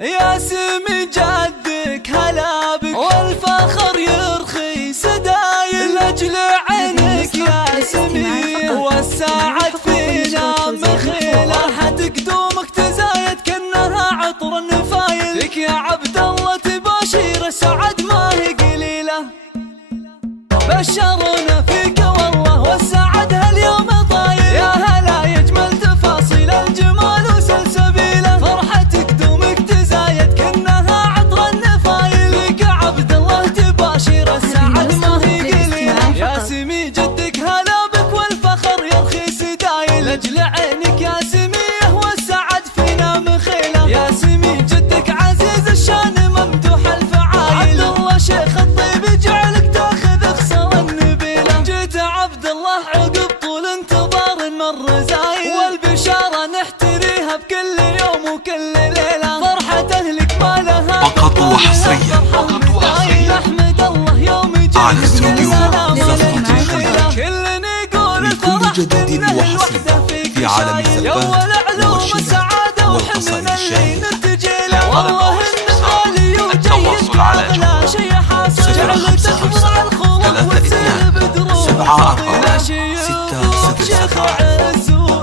يا سمي جدك هلا بك والفخر يرخي سدايل لاجل عينك يا سمي والساعد فينا مخيلة فرحتك دومك تزايد كأنها عطر النفايل لك يا عبد الله تباشير السعد ما هي قليلة بشرنا فيك والله والسعد هاليوم طايل يا هلا يجمل تفاصيل الجمال وسلسبيله فرحتك دومك تزايد كأنها عطر النفايل لك يا عبد الله تباشير السعد ما هي قليلة يا سمي جدك هلا بك والفخر يرخي سدايل لاجل عينك يا سميه والسعد فينا مخيله يا سمي جدك عزيز الشان ممدوح الفعايل عبد الله شيخ الطيب جعلك تاخذ خصال النبيله جيت عبد الله عقب طول انتظار مر زايل والبشاره نحتريها بكل يوم وكل ليله فرحه اهلك ما لها فقط وحصريا نحمد الله يوم على استوديو كل يقول لكل جديد وحصري في عالم الزبان والشدة والقصائد الشهيرة والله الغالي التواصل على لا شيء حاصل 0555 32 7 4 6 0 7